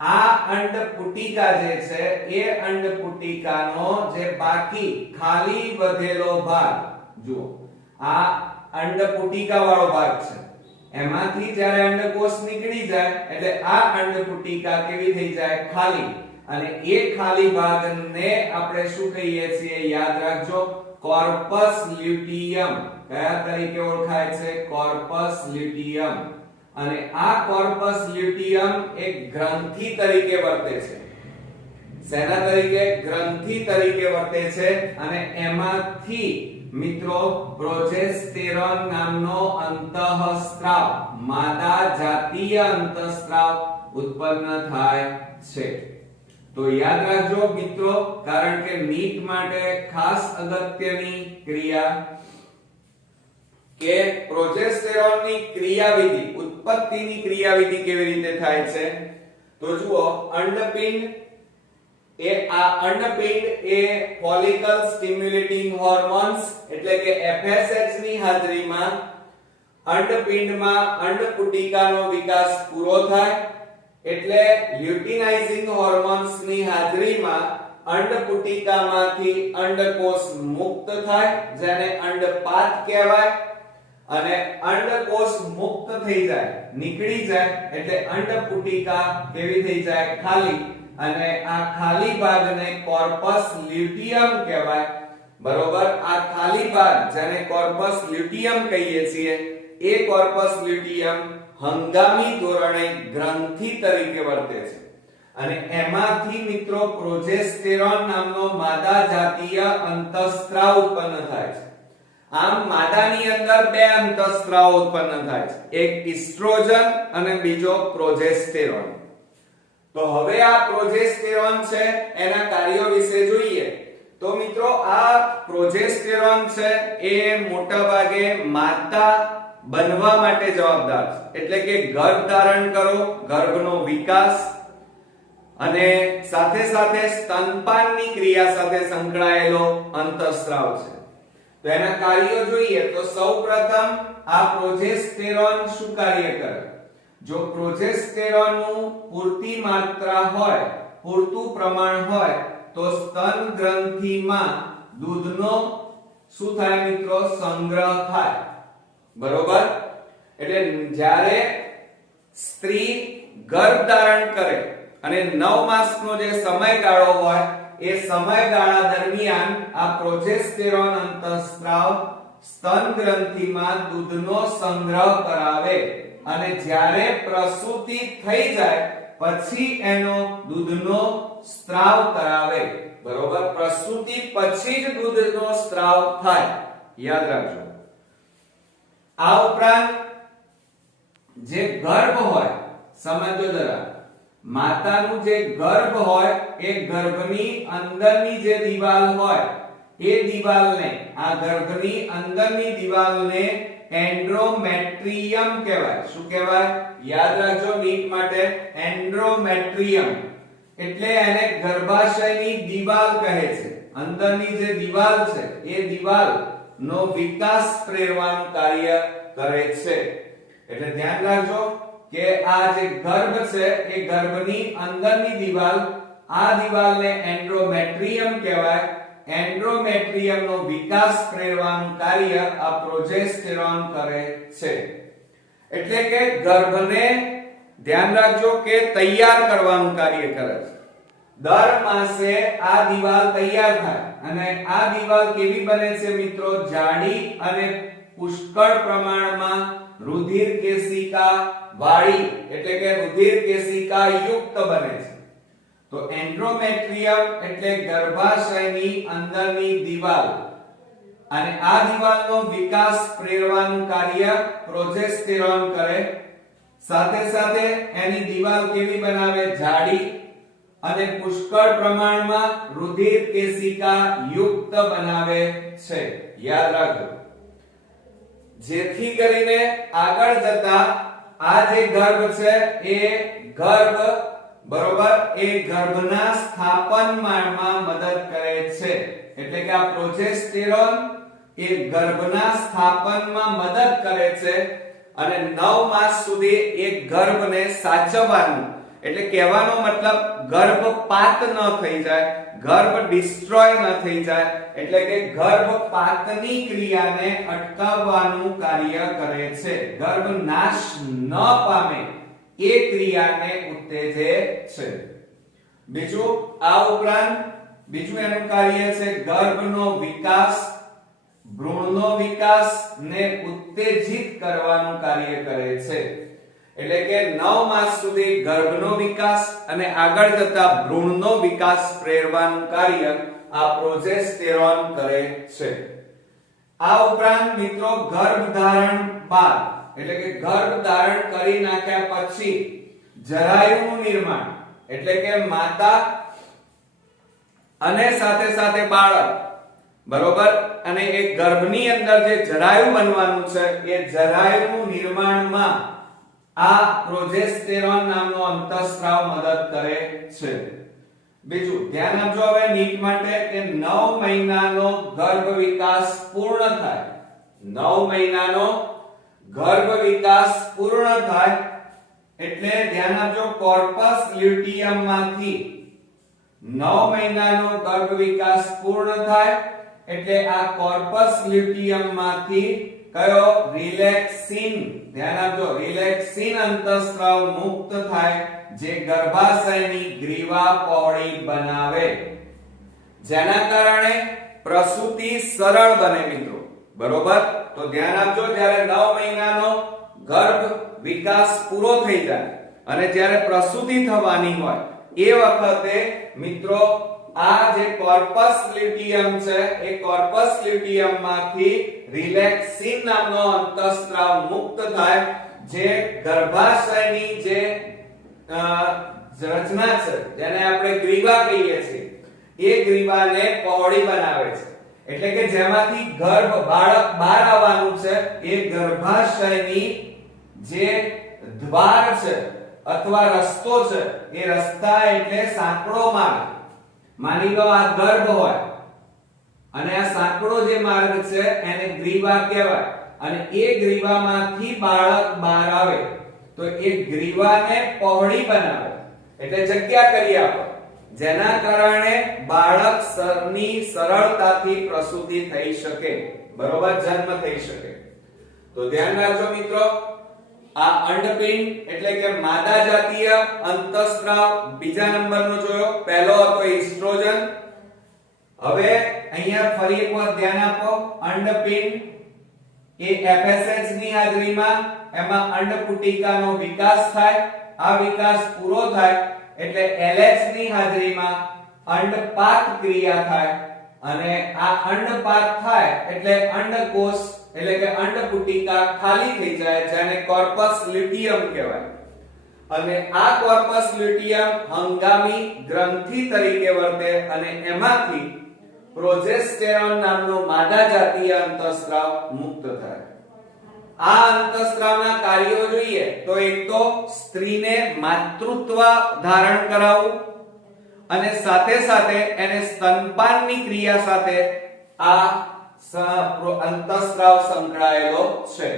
આ અંડપુટિકા જે છે એ અંડપુટિકાનો જે બાકી ખાલી વધેલો ભાગ, જુઓ આ અંડપુટિકા વાળો ભાગ છે, એમાંથી જ્યારે અંડકોષ નીકળી જાય એટલે આ અંડપુટિકા કેવી થઈ જાય? ખાલી. અને એ ખાલી ભાગને આપણે શું કહીએ છીએ? યાદ રાખજો, કોર્પસ લ્યુટિયમ. કયા તરીકે ઓળખાય છે? Corpus luteum. અને આ કોર્પસ લ્યુટિયમ એક ગ્રંથિ તરીકે વર્તે છે. શેના તરીકે? ગ્રંથિ તરીકે વર્તે છે. અને એમાંથી મિત્રો પ્રોજેસ્ટેરોન નામનો અંતઃસ્ત્રાવ, માદા જાતીય અંતઃસ્ત્રાવ ઉત્પન્ન થાય છે. તો યાદ રાખજો મિત્રો, કારણ કે નીટ માટે ખાસ અગત્યની ક્રિયા કે પ્રોજેસ્ટેરોનની ક્રિયાવિધિ, ઉત્પત્તિની ક્રિયાવિધિ કેવી રીતે થાય છે? તો જુઓ, અંડપિંડ એ ફોલિકલ સ્ટિમ્યુલેટિંગ હોર્મોન્સ એટલે કે FSH ની હાજરીમાં અંડપિંડમાં અંડપુટિકાનો વિકાસ પૂરો થાય, એટલે લ્યુટિનાઇઝિંગ હોર્મોન્સ ની હાજરીમાં અંડપુટિકામાંથી અંડકોષ મુક્ત થાય, જેને અંડપાત કહેવાય. અને અંડકોષ મુક્ત થઈ જાય, નીકળી જાય એટલે અંડપુટિકા કેવી થઈ જાય? ખાલી. અને આ ખાલી ભાગને કોર્પસ લ્યુટિયમ કહેવાય. બરોબર? આ ખાલી ભાગ જેને કોર્પસ લ્યુટિયમ કહીએ છીએ, એ કોર્પસ લ્યુટિયમ હંગામી ધોરણે ગ્રંથિ તરીકે વર્તે છે. અને એમાંથી મિત્રો પ્રોજેસ્ટેરોન નામનો માદા જાતીય અંતઃસ્ત્રાવ ઉત્પન્ન થાય છે. આમ માદાની અંદર બે અંતઃસ્ત્રાવ ઉત્પન્ન થાય છે, એક ઇસ્ટ્રોજન અને બીજો પ્રોજેસ્ટેરોન. તો હવે આ પ્રોજેસ્ટેરોન છે એના કાર્યો વિશે જોઈએ. તો મિત્રો આ પ્રોજેસ્ટેરોન છે એ મોટા ભાગે માતા બનવા માટે જવાબદાર છે, એટલે કે ગર્ભ ધારણ કરો, ગર્ભનો વિકાસ અને સાથે સાથે સ્તનપાનની ક્રિયા સાથે સંકળાયેલો અંતઃસ્ત્રાવ છે. તો એના કાર્યો જોઈએ તો સૌપ્રથમ આ પ્રોજેસ્ટેરોન શું કાર્ય કરે? જો પ્રોજેસ્ટેરોનનું પૂરતી માત્રા હોય, પૂરતું પ્રમાણ હોય, તો સ્તન ગ્રંથિમાં દૂધનો શું થાય મિત્રો? સંગ્રહ થાય. બરોબર? એટલે જ્યારે સ્ત્રી ગર્ભ ધારણ કરે અને 9 માસનો જે સમયગાળો હોય, એ સમયગાળા દરમિયાન આ પ્રોજેસ્ટેરોન અંતઃસ્ત્રાવ સ્તન ગ્રંથિમાં દૂધનો સંગ્રહ કરાવે અને જ્યારે પ્રસૂતિ થઈ જાય પછી એનો દૂધનો સ્ત્રાવ કરાવે. બરોબર? પ્રસૂતિ પછી જ દૂધનો સ્ત્રાવ થાય, યાદ રાખજો. આ ઉપરાંત જે ગર્ભ હોય, સમજો જરા, માતાનું જે ગર્ભ હોય એ ગર્ભની અંદરની જે દીવાલ હોય એ દીવાલને, આ ગર્ભની અંદરની દીવાલને એન્ડ્રોમેટ્રિયમ કહેવાય. શું કહેવાય? યાદ રાખજો નીટ માટે, એન્ડ્રોમેટ્રિયમ એટલે એને ગર્ભાશયની દીવાલ કહે છે. અંદરની જે દીવાલ છે એ દીવાલનો વિકાસ પ્રેરવાનું કાર્ય કરે છે. એટલે ધ્યાન રાખજો કે આ જે ગર્ભ છે એ ગર્ભની અંદરની દીવાલ, આ દીવાલને એન્ડ્રોમેટ્રિયમ કહેવાય. એન્ડ્રોમેટ્રિયમનો વિકાસ પ્રેરવાનું કાર્ય આ પ્રોજેસ્ટેરોન કરે છે. એટલે કે ગર્ભને ધ્યાન રાખજો કે તૈયાર કરવાનું કાર્ય કરે છે. દર માસે આ દીવાલ તૈયાર થાય અને આ દીવાલ કેવી બને છે મિત્રો? જાડી અને પુષ્કળ પ્રમાણમાં રુધિર કેશિકા વાળી, એટલે કે રુધિર કેશિકા યુક્ત બને છે. તો એન્ડ્રોમેટ્રિયમ એટલે ગર્ભાશયની અંદરની દીવાલ અને આ દીવાલનો વિકાસ પ્રેરવાનું કાર્ય પ્રોજેસ્ટેરોન કરે. સાથે સાથે એની દીવાલ કેવી બનાવે? જાડી અને પુષ્કળ પ્રમાણમાં રુધિર કેશિકા યુક્ત બનાવે છે. યાદ રાખજો, જેથી કરીને આગળ જતા આ જે ગર્ભ છે એ ગર્ભ, બરોબર, એ ગર્ભના સ્થાપનમાં મદદ કરે છે. એટલે કે આ પ્રોજેસ્ટેરોન એ ગર્ભના સ્થાપનમાં મદદ કરે છે અને 9 માસ સુધી એ ગર્ભને સાચવવાનું, એટલે કહેવાનો મતલબ ગર્ભપાત ન થઈ જાય, ગર્ભ ડિસ્ટ્રોય ન થઈ જાય, એટલે કે ગર્ભપાતની ક્રિયાને અટકાવવાનું કાર્ય કરે છે. ગર્ભ નાશ ન પામે એ ક્રિયાને ઉત્તેજે છે. બીજું, આ ઉપરાંત બીજું એનું કાર્ય છે ગર્ભનો વિકાસ, ભ્રૂણનો વિકાસ ને ઉત્તેજિત કરવાનું કાર્ય કરે છે. એટલે કે 9 માસ સુધી ગર્ભનો વિકાસ અને આગળ જતા ભ્રૂણનો વિકાસ પ્રેરવાનું કાર્ય આ પ્રોજેસ્ટેરોન કરે છે. આ ઉપરાંત મિત્રો ગર્ભ ધારણ બાદ, એટલે કે ગર્ભ ધારણ કરી નાખ્યા પછી જરાયુનું નિર્માણ, એટલે કે માતા અને સાથે સાથે બાળક બરોબર, અને એ ગર્ભની અંદર જે જરાયુ બનવાનું છે એ જરાયુનું નિર્માણમાં આ પ્રોજેસ્ટેરોન નામનો અંતઃસ્ત્રાવ મદદ કરે છે. બીજું ધ્યાન આપજો હવે નીટ માટે કે 9 મહિનાનો ગર્ભ વિકાસ પૂર્ણ થાય, 9 મહિનાનો ગર્ભ વિકાસ પૂર્ણ થાય એટલે ધ્યાન આપજો કોર્પસ લ્યુટિયમ માંથી 9 મહિનાનો ગર્ભ વિકાસ પૂર્ણ થાય એટલે આ કોર્પસ લ્યુટિયમ માંથી કયો રિલેક્સિન, ધ્યાન આપજો રિલેક્સિન અંતઃસ્ત્રાવ મુક્ત થાય જે ગર્ભાશયની ગ્રીવા પહોળી બનાવે, જેના કારણે પ્રસૂતિ સરળ બને મિત્રો. બરોબર, તો ધ્યાન આપજો જ્યારે 9 મહિનાનો ગર્ભ વિકાસ પૂરો થઈ જાય અને જ્યારે પ્રસૂતિ થવાની હોય એ વખતે મિત્રો આ જે કોર્પસ લ્યુટિયમ છે એ કોર્પસ લ્યુટિયમ માંથી રિલેક્સિન નામનો અંતઃસ્ત્રાવ મુક્ત થાય જે ગર્ભાશયની જે રચના છે જેને આપણે ગ્રીવા કહીએ છીએ એ ગ્રીવાને પહોળી બનાવે છે. એટલે કે જેમાંથી બાળક બહાર આવવાનું છે એ ગર્ભાશયની જે દ્વાર છે અથવા રસ્તો છે એ રસ્તા એટલે સાંકડો માર્ગ. માની લો આ ગર્ભ હોય અને આ સાંકડો જે માર્ગ છે એને ગ્રીવા કહેવાય અને એ ગ્રીવામાંથી બાળક બહાર આવે તો એ ગ્રીવાને પહોળી બનાવે એટલે જગ્યા કરી આપે, જેના કારણે બાળક ની સરળતાથી પ્રસૂતિ થઈ શકે, બરોબર, જન્મ થઈ શકે. તો ધ્યાન રાખજો મિત્રો, આ અંડપિંડ એટલે કે માદા જાતીય અંતઃસ્ત્રાવ બીજા નંબરનો જોયો, પહેલો હતો એસ્ટ્રોજન. હવે અહીંયા ફરી એકવાર ધ્યાન આપો, અંડપિંડ એ FSH ની હાજરીમાં એમાં અંડપુટિકાનો વિકાસ થાય, આ વિકાસ પૂરો થાય એટલે LH ની હાજરીમાં અંડપાત ક્રિયા થાય અને આ અંડપાત થાય એટલે અંડકોષ એટલે કે અંડપુટિકા ખાલી થઈ જાય જેને કોર્પસ લ્યુટિયમ કહેવાય અને આ કોર્પસ લ્યુટિયમ હંગામી ગ્રંથિ તરીકે વર્તે અને એમાંથી પ્રોજેસ્ટેરોન નામનો માદા જાતીય અંતઃસ્ત્રાવ મુક્ત થાય. આ અંતઃસ્ત્રાવના કાર્યો જોઈએ તો એક તો સ્ત્રીને માતૃત્વ ધારણ કરાવવું અને સાથે સાથે એને સ્તનપાનની ક્રિયા સાથે આ અંતઃસ્ત્રાવ સંકળાયેલો છે.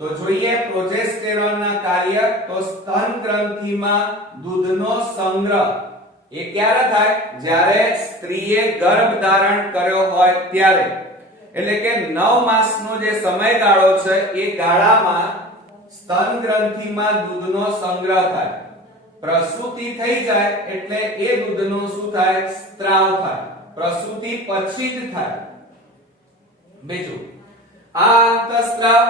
તો જોઈએ પ્રોજેસ્ટેરોનના કાર્ય. તો સ્તન ગ્રંથિમાં દૂધનો સંગ્રહ એ ક્યારે થાય? જ્યારે સ્ત્રીએ ગર્ભ ધારણ કર્યો હોય ત્યારે, એટલે કે 9 માસનો જે સમયગાળો છે એ ગાળામાં સ્તન ગ્રંથિમાં દૂધનો સંગ્રહ થાય. પ્રસૂતિ થઈ જાય એટલે એ દૂધનો શું થાય? સ્ત્રાવ થાય. પ્રસૂતિ પછી જ થાય. બીજું, આ અંતઃસ્ત્રાવ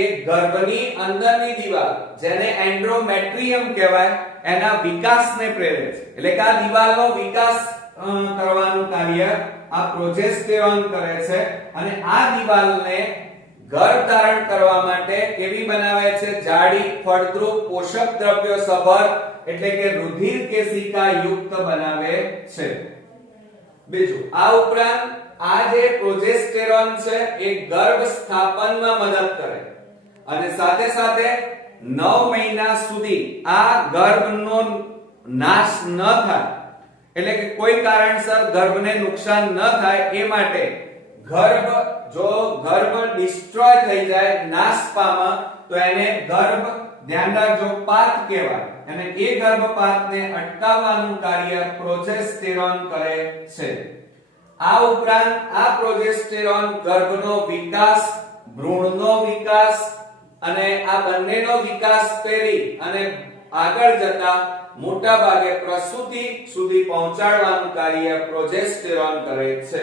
એક ગર્ભની અંદરની દિવાલ જેને એન્ડોમેટ્રિયમ કહેવાય એના વિકાસને પ્રેરે છે. એટલે કે આ દિવાલનો વિકાસ કરવાનું કાર્ય આ પ્રોજેસ્ટેરોન કરે છે અને આ દિવાલને ગર્ભ ધારણ કરવા માટે કેવી બનાવે છે? જાડી, ફળદ્રુપ, પોષક દ્રવ્યો સભર એટલે કે રુધિર કેશિકા યુક્ત બનાવે છે. બીજું, આ ઉપરાંત આ જે પ્રોજેસ્ટેરોન છે એ ગર્ભ સ્થાપનમાં મદદ કરે અને સાથે સાથે 9 મહિના સુધી આ ગર્ભનો નાશ ન થાય, એટલે કે કોઈ કારણસર ગર્ભને નુકસાન ન થાય એ માટે ગર્ભ ડિસ્ટ્રોય થઈ જાય, નાશ પામે તો એને ગર્ભ, ધ્યાન રાખજો, પાત કહેવાય અને એ ગર્ભપાતને અટકાવવાનું કાર્ય પ્રોજેસ્ટેરોન કરે છે. આ ઉપરાંત આ પ્રોજેસ્ટેરોન ગર્ભનો વિકાસ, ભ્રૂણનો વિકાસ અને આ બંનેનો વિકાસ કરી અને આગળ જતા મોટા ભાગે પ્રસૂતિ સુધી પહોંચાડવાનું કાર્ય પ્રોજેસ્ટેરોન કરે છે.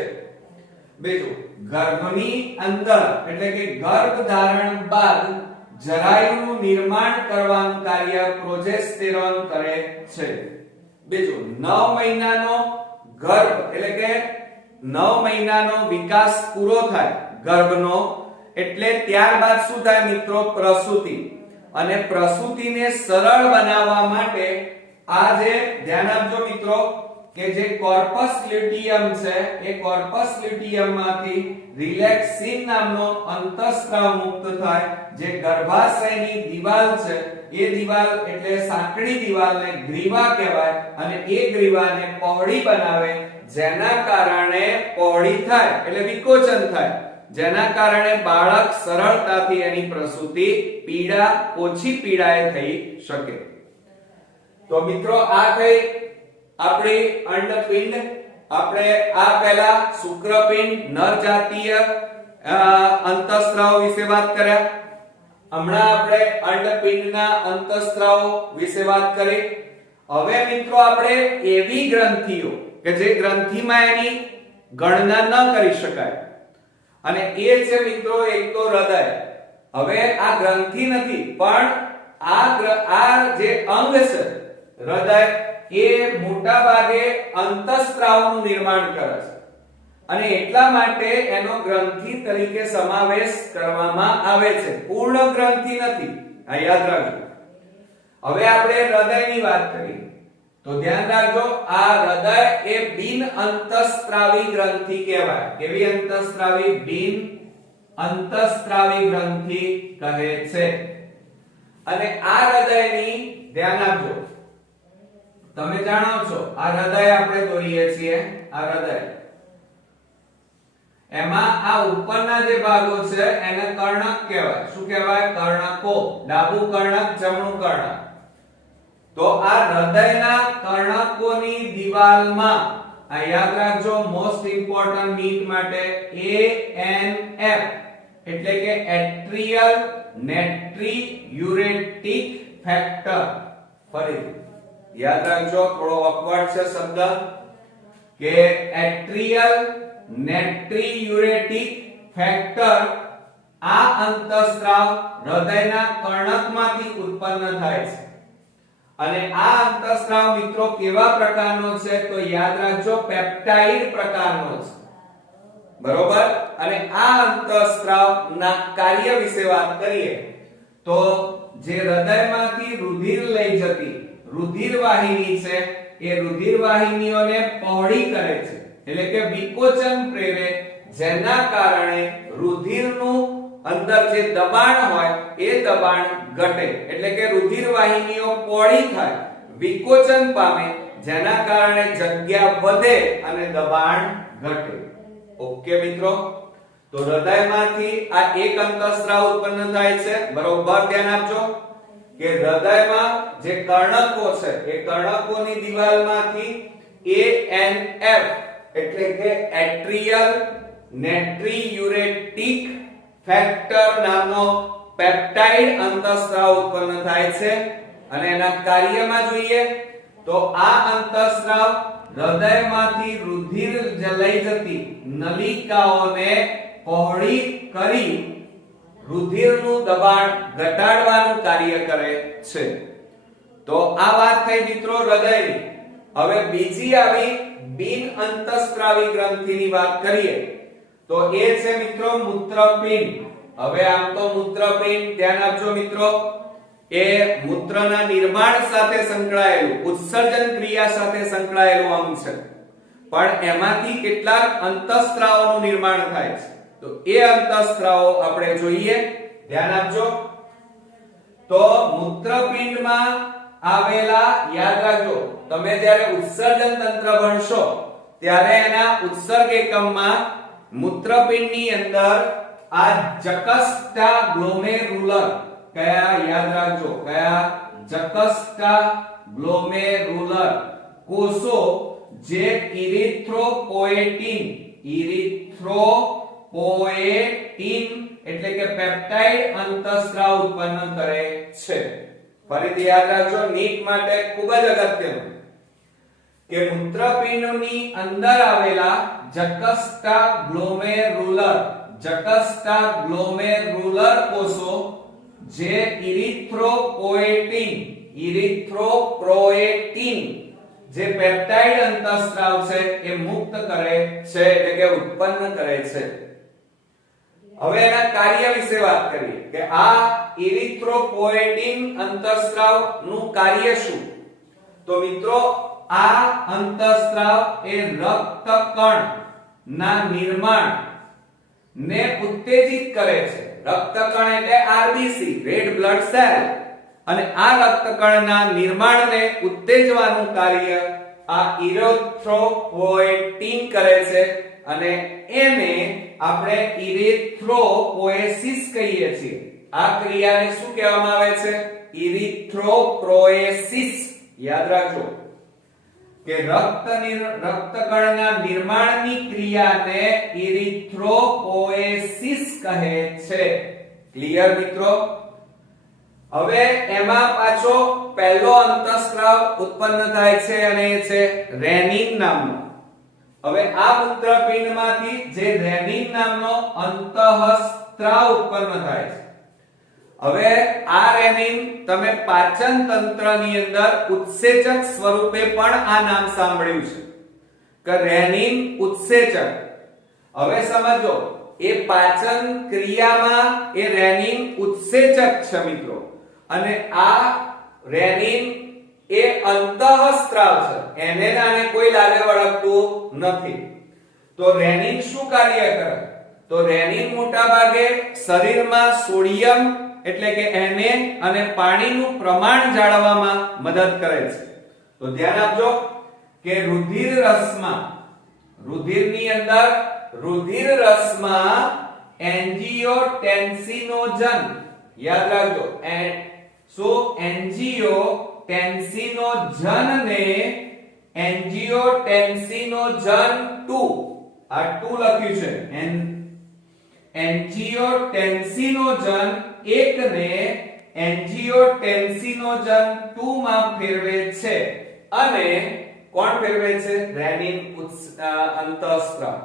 બીજું, ગર્ભની અંદર એટલે કે ગર્ભ ધારણ બાદ જરાયુનું નિર્માણ કરવાનું કાર્ય પ્રોજેસ્ટેરોન કરે છે. બીજું, 9 મહિનાનો ગર્ભ એટલે કે 9 મહિનાનો વિકાસ પૂરો થાય ગર્ભનો એટલે ત્યારબાદ શું થાય મિત્રો? પ્રસૂતિ. અને પ્રસૂતિને સરળ બનાવવા માટે આ જે, ધ્યાન આપજો મિત્રો, કે જે કોર્પસ લ્યુટિયમ છે એ કોર્પસ લ્યુટિયમ માંથી રિલેક્સિન નામનો અંતઃસ્ત્રાવ મુક્ત થાય, જે ગર્ભાશયની દિવાલ છે એ દિવાલ એટલે સાંકડી દિવાલને ગ્રીવા કહેવાય, અને એ ગ્રીવાને પહોળી બનાવે, જેના કારણે પહોળી થાય એટલે વિકોચન થાય, જેના કારણે બાળક સરળતાથી એની પ્રસૂતિ ઓછી પીડાએ થઈ શકે. તો મિત્રો આ થઈ આપણી અંડપિંડ. આપણે આ પહેલા શુક્રપિંડ નર જાતીય અંતઃસ્ત્રાવ વિશે વાત કર્યા. હમણાં આપણે અંડપિંડના અંતઃસ્ત્રાવ વિશે વાત કરી. હવે મિત્રો આપણે એવી ગ્રંથિઓ કે જે ગ્રંથિમાં એની ગણના ન કરી શકાય, અને એ છે મિત્રો એક તો હૃદય. હવે આ ગ્રંથિ નથી, પણ આ જે અંગ છે હૃદય એ મોટા ભાગે અંતઃસ્ત્રાવનું નિર્માણ કરે છે, અને એટલા માટે એનો ગ્રંથિ તરીકે સમાવેશ કરવામાં આવે છે. પૂર્ણ ગ્રંથિ નથી, આ યાદ રાખજો. હવે આપણે હૃદયની વાત કરીએ તો ધ્યાન રાખજો, આ હૃદય એ બિન અંતઃસ્ત્રાવી ગ્રંથિ કહેવાય. કેવી અંતઃસ્ત્રાવી? બિન અંતઃસ્ત્રાવી ગ્રંથિ કહે છે. અને આ હૃદયની ધ્યાન આપજો, તમે જાણો છો આ હૃદય આપણે દોરીએ છીએ, આ હૃદય, એમાં આ ઉપરના જે ભાગો છે એને કર્ણક કહેવાય. શું કહેવાય? કર્ણકો. ડાબું કર્ણક, જમણું કર્ણક. તો આ હૃદયના કર્ણકોની દિવાલમાં આ યાદ રાખજો, મોસ્ટ ઇમ્પોર્ટન્ટ નીટ માટે, ANF એટલે કે એટ્રિયલ નેટ્રીયુરેટિક ફેક્ટર. ફરીથી યાદ રાખજો, થોડો ઓકવર્ડ છે શબ્દ, કે એટ્રિયલ નેટ્રીયુરેટિક ફેક્ટર આ અંતઃસ્ત્રાવ હૃદયના કર્ણકમાંથી ઉત્પન્ન થાય છે. અને આ અંતઃસ્ત્રાવ મિત્રો કેવા પ્રકારનો છે? તો યાદ રાખજો, પેપ્ટાઇડ પ્રકારનો છે. બરોબર? અને આ અંતઃસ્ત્રાવના કાર્ય વિશે વાત કરીએ તો જે હૃદયમાંથી રુધિર લઈ જતી રુધિર વાહિની છે એ રુધિર વાહિનીઓને પહોળી કરે છે, એટલે કે વિકોચન પ્રેરે, જેના કારણે રુધિરનું અંદર જે દબાણ હોય એ દબાણ ઘટે, એટલે કે રુધિર વાહિનીઓ પહોળી થાય, વિકોચન પામે, જેના કારણે જગ્યા વધે અને દબાણ ઘટે. ઓકે મિત્રો, તો હૃદયમાંથી આ એક અંતઃસ્ત્રાવ ઉત્પન્ન થાય છે. બરોબર ધ્યાન આપજો કે હૃદયમાં જે કર્ણકો છે એ કર્ણકોની દિવાલમાંથી ANF એટલે કે એટ્રિયલ નેટ્રીયુરેટિક ફેક્ટર નામનો પેપ્ટાઇડ અંતઃસ્ત્રાવ ઉત્પન્ન થાય છે. અને એના કાર્યમાં જોઈએ તો આ અંતઃસ્ત્રાવ હૃદયમાંથી રુધિર લઈ જતી નલિકાઓને પહોળી કરી રુધિરનું દબાણ ઘટાડવાનું કાર્ય કરે છે. તો આ વાત થઈ મિત્રો હૃદયની. હવે બીજી આવી બિન અંતઃસ્ત્રાવી ગ્રંથિની વાત કરીએ તો એ છે મિત્રો મૂત્રપિંડ. હવે આમ તો મૂત્રપિંડ ધ્યાન આપજો મિત્રો, એ મૂત્રના નિર્માણ સાથે સંકળાયેલું, ઉત્સર્જન ક્રિયા સાથે સંકળાયેલું અંગ છે, પણ એમાંથી કેટલાક અંતઃસ્ત્રાવોનું નિર્માણ થાય છે. તો એ અંતઃસ્ત્રાવો આપણે જોઈએ, ધ્યાન આપજો. તો મૂત્રપિંડમાં આવેલા, યાદ રાખજો, તમે જ્યારે ઉત્સર્જન તંત્ર ભણશો ત્યારે એના ઉત્સર્ગ એકમમાં મૂત્રપિંડની અંદર આ જકસ્ટા ગ્લોમેરુલર, કયા યાદ રાખજો, કયા? જકસ્ટા ગ્લોમેરુલર કોષો, જે ઇરિથ્રોપોએટિન એટલે કે પેપ્ટાઇડ અંતઃસ્ત્રાવ ઉત્પન્ન કરે છે. ફરીથી યાદ રાખજો, નીટ માટે ખૂબ જ અગત્યનું કે મૂત્રપિંડની અંદર આવેલા જકસ્ટા ગ્લોમેરુલર કોષો, જે ઇરિથ્રોપોએટિન જે પેપ્ટાઇડ અંતઃસ્ત્રાવ છે એ મુક્ત કરે છે, એટલે કે ઉત્પન્ન કરે છે. હવે એના કાર્ય વિશે વાત કરીએ કે આ ઇરિથ્રોપોએટિન અંતઃસ્ત્રાવ નું કાર્ય શું? તો મિત્રો આ અંતઃસ્ત્રાવ એ રક્તકણ ના નિર્માણ ને ઉત્તેજિત કરે છે. રક્તકણ એટલે આરબીસી, રેડ બ્લડ સેલ, અને આ રક્તકણના નિર્માણને ઉત્તેજવાનું કાર્ય આ ઇરિથ્રોપોએટીન કરે છે, અને એને આપણે ઇરિથ્રોપોએસિસ કહીએ છીએ. આ ક્રિયાને શું કહેવામાં આવે છે? ઇરિથ્રોપોએસિસ. યાદ રાખજો કે રક્તકણના નિર્માણની ક્રિયાને ઇરિથ્રોપોએસિસ કહે છે. ક્લિયર મિત્રો? હવે એમાં પાછો પહેલો અંતઃસ્ત્રાવ ઉત્પન્ન થાય છે અને એ છે રેનિન નામનો. હવે આ મૂત્રપિંડમાંથી જે રેનિન નામનો અંતઃસ્ત્રાવ ઉત્પન્ન થાય છે. હવે આ રેનિન તમે પાચન તંત્રની અંદર ઉત્સેચક સ્વરૂપે પણ આ નામ સાંભળ્યું છે કે રેનિન ઉત્સેચક. હવે સમજો એ પાચન ક્રિયામાં એ રેનિન ઉત્સેચક છે મિત્રો, અને આ રેનિન એ અંતઃસ્ત્રાવ છે, એને આને કોઈ લાગે વળગતું નથી. તો રેનિન શું કાર્ય કરે? તો રેનિન મોટા ભાગે શરીરમાં સોડિયમ એટલે કે Na અને પાણીનું પ્રમાણ જાળવવામાં મદદ કરે છે. તો ધ્યાન આપજો કે રુધિર રસમાં, રુધિરની અંદર રુધિર રસમાં એન્જીયોટેન્સિનોજન, યાદ રાખજો, એન્જીયોટેન્સિનોજન ને એન્જીયોટેન્સિનોજન 2, આ 2 લખ્યું છે, એન્જીયોટેન્સિનોજન 1 ને એન્જીયોટેન્સિનોજન 2 માં ફેરવે છે. અને કોણ ફેરવે છે? રેનિન અંતઃસ્ત્રાવ.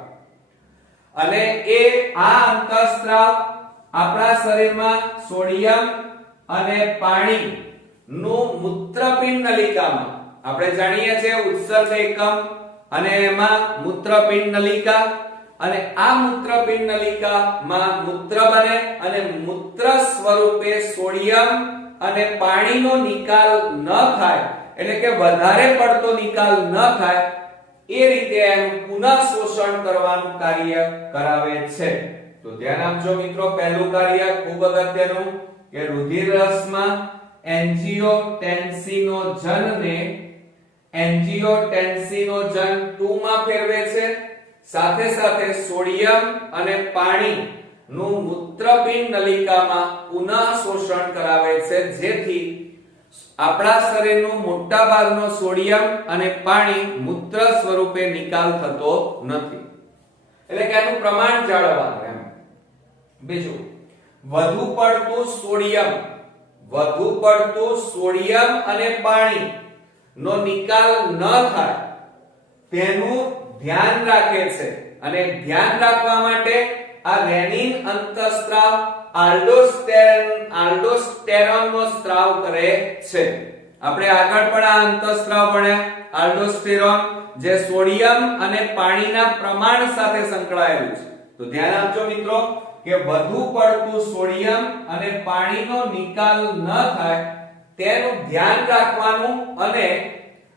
અને એ આ અંતઃસ્ત્રાવ આપણા શરીરમાં સોડિયમ અને પાણી નું મૂત્રપિંડ નલિકામાં, આપણે જાણીએ છીએ ઉત્સર્ગ એકમ અને એમાં મૂત્રપિંડ નલિકા, અને આ મૂત્રપિંડ નલિકામાં મૂત્ર બને અને મૂત્ર સ્વરૂપે સોડિયમ અને પાણીનો નિકાલ ન થાય, એટલે કે વધારે પડતો નિકાલ ન થાય એ રીતે એનું પુનઃ શોષણ કરવાનું કાર્ય કરાવે છે. તો ધ્યાન આપજો મિત્રો, પહેલું કાર્ય ખૂબ અગત્યનું કે રુધિર રસમાં એન્જીયોટેન્સિનોજન ને એન્જીયોટેન્સિનોજન 2 માં ફેરવે છે. સાથે સાથે સોડિયમ અને પાણી નું મૂત્રપિંડ નલિકામાં પુનઃ શોષણ કરાવે છે, જેથી આપણા શરીરનો મોટા ભાગનો સોડિયમ અને પાણી મૂત્ર સ્વરૂપે નિકાલ થતો નથી, એટલે કે એનું પ્રમાણ જાળવવાનું એમ. બીજું, વધુ પડતું સોડિયમ અને પાણી નો નિકાલ ન થાય તેનું ધ્યાન રાખે છે, અને ધ્યાન રાખવા માટે આ રેનિન અંતઃસ્ત્રાવ આલ્ડોસ્ટેરોન નો સ્ત્રાવ કરે છે. આપણે આગળ પણ આ અંતઃસ્ત્રાવ ભણ્યા, આલ્ડોસ્ટેરોન, જે સોડિયમ અને પાણીના પ્રમાણ સાથે સંકળાયેલું છે. તો ધ્યાન આપજો મિત્રો કે વધુ પડતું સોડિયમ અને પાણીનો નિકાલ ન થાય તેનું ધ્યાન રાખવાનું અને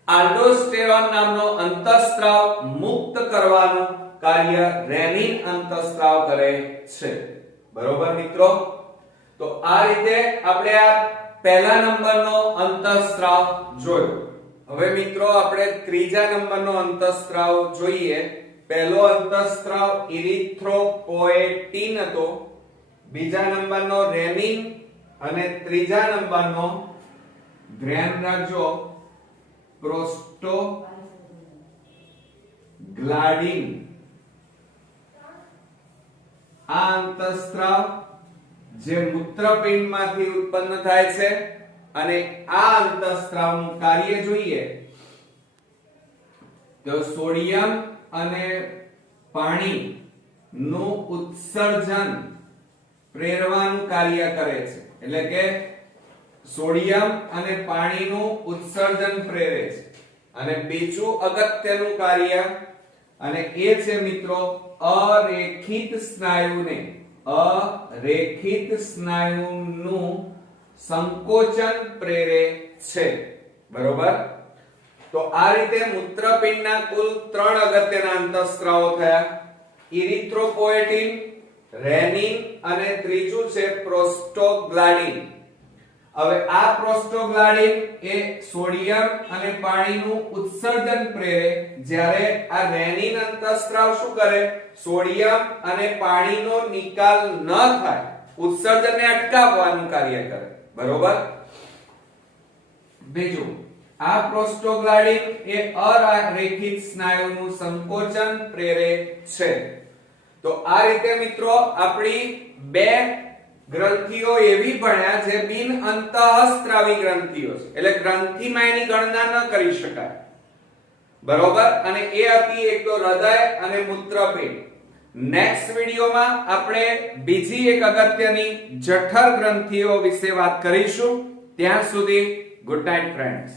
આલ્ડોસ્ટેરોન નામનો અંતઃસ્ત્રાવ મુક્ત કરવાનું કાર્ય રેનિન અંતઃસ્ત્રાવ કરે છે. બરોબર મિત્રો? તો આ રીતે આપણે આ પહેલા નંબરનો અંતઃસ્ત્રાવ જોયો. હવે મિત્રો આપણે ત્રીજા નંબરનો અંતઃસ્ત્રાવ જોઈએ. પહેલો અંતઃસ્ત્રાવ ઇરિથ્રોપોએટીન હતો, બીજા નંબરનો રેનિન, અને ત્રીજા નંબરનો, ધ્યાન રાખજો, પ્રોસ્ટોગ્લાન્ડિન. આ અંતઃસ્ત્રાવ જે મૂત્રપિંડમાંથી ઉત્પન્ન થાય છે, અને આ અંતઃસ્ત્રાવનું કાર્ય જોઈએ તો સોડિયમ અને પાણી નું ઉત્સર્જન પ્રેરવાનું કાર્ય કરે છે, એટલે કે સોડિયમ અને પાણીનું ઉત્સર્જન પ્રેરે છે. અને બીજું અગત્યનું કાર્ય, અને એ છે મિત્રો અરેખિત સ્નાયુનું સંકોચન પ્રેરે છે. બરોબર? તો આ રીતે મૂત્રપિંડના કુલ 3 અગત્યના અંતઃસ્ત્રાવો થયા: ઇરિથ્રોપોએટિન, રેનિન અને ત્રીજું છે પ્રોસ્ટોગ્લાન્ડિન. હવે આ પ્રોસ્ટોગ્લાન્ડિન એ સોડિયમ અને પાણીનું ઉત્સર્જન પ્રેરે, જ્યારે આ રેનિન અંતઃસ્ત્રાવ શું કરે? સોડિયમ અને પાણીનો નિકાલ ન થાય, ઉત્સર્જનને અટકાવવાનું કાર્ય કરે. બરોબર. બીજું, આ પ્રોસ્ટોગ્લાન્ડિન એ અરેખિત સ્નાયુનું સંકોચન પ્રેરે છે. તો આ રીતે મિત્રો આપણી બે ગ્રંથિઓ એવી ભણ્યા જે બિન અંતઃસ્ત્રાવી ગ્રંથિઓ છે, એટલે ગ્રંથિમાં એની ગણના ન કરી શકાય. બરોબર. અને એ હતી એક તો હૃદય અને મૂત્રપિંડ. નેક્સ્ટ વિડિયોમાં આપણે બીજી એક અગત્યની જઠર ગ્રંથિઓ વિશે વાત કરીશું. ત્યાં સુધી ગુડ નાઇટ ફ્રેન્ડ્સ.